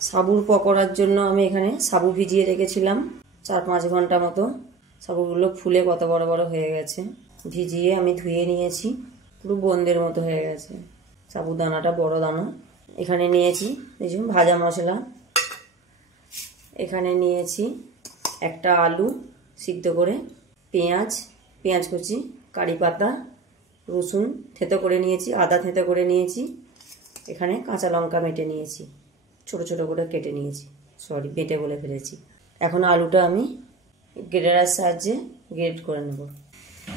সাবুর পকোড়ার জন্য আমি এখানে সাবু ভিজিয়ে রেখেছিলাম 4-5 ঘন্টা মতো। সাবুগুলো ফুলে কত বড় বড় হয়ে গেছে। ভিজিয়ে আমি ধুয়ে নিয়েছি, পুরো বোঁদের মতো হয়ে গেছে। সাবুদানাটা বড় দানা। এখানে নিয়েছি দেখুন ভাজা মশলা, এখানে নিয়েছি একটা আলু সিদ্ধ করে, পেঁয়াজ কুচি, কারি পাতা, রসুন থেঁতো করে নিয়েছি, আদা থেঁতো করে নিয়েছি, এখানে কাঁচা লঙ্কা বেটে নিয়েছি, ছোট ছোট করে কেটে নিয়েছি, বেটে বলে ফেলেছি। এখন আলুটা আমি গ্রেটারের সাহায্যে গ্রেট করে নেব।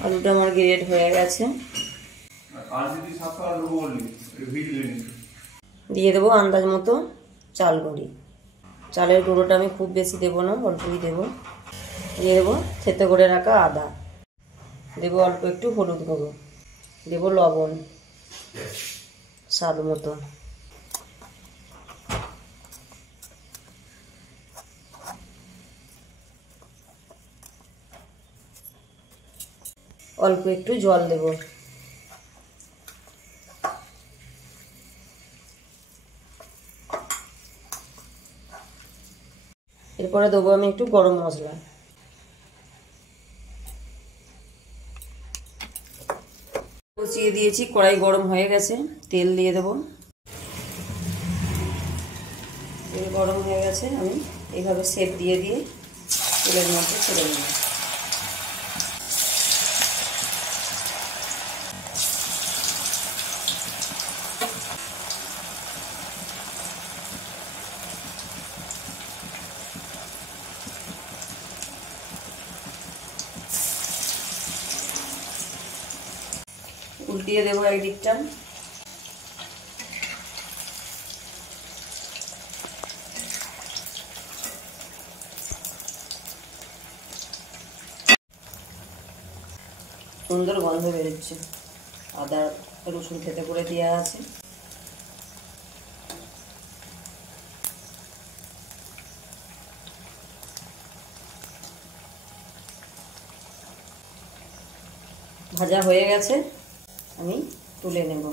আলুটা আমার গ্রেট হয়ে গেছে। দিয়ে দেবো আন্দাজ মতো চাল গুঁড়ি। চালের গুঁড়োটা আমি খুব বেশি দেবো না, অল্পই দেবো। দিয়ে দেবো থেঁতো করে রাখা আদা, দেবো অল্প একটু হলুদ গুঁড়ো, দেবো লবণ স্বাদ মতো, অল্প একটু জল দেব। এরপরে দেবো আমি একটু গরম মশলা। বসিয়ে দিয়েছি, কড়াই গরম হয়ে গেছে, তেল দিয়ে দেবো। তেল গরম হয়ে গেছে, আমি এইভাবে শেপ দিয়ে তেলের মধ্যে ছেড়ে নেব। উল্টিয়ে দেবো একদিকটা। সুন্দর গন্ধ বেরোচ্ছে, আদা রসুন থেঁতো করে দেওয়া আছে। ভাজা হয়ে গেছে, আমি তুলে নেব।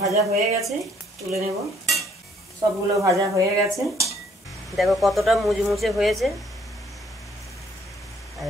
ভাজা হয়ে গেছে, তুলে নেব। সবগুলো ভাজা হয়ে গেছে, দেখো কতটা মুচমুচে হয়েছে। আর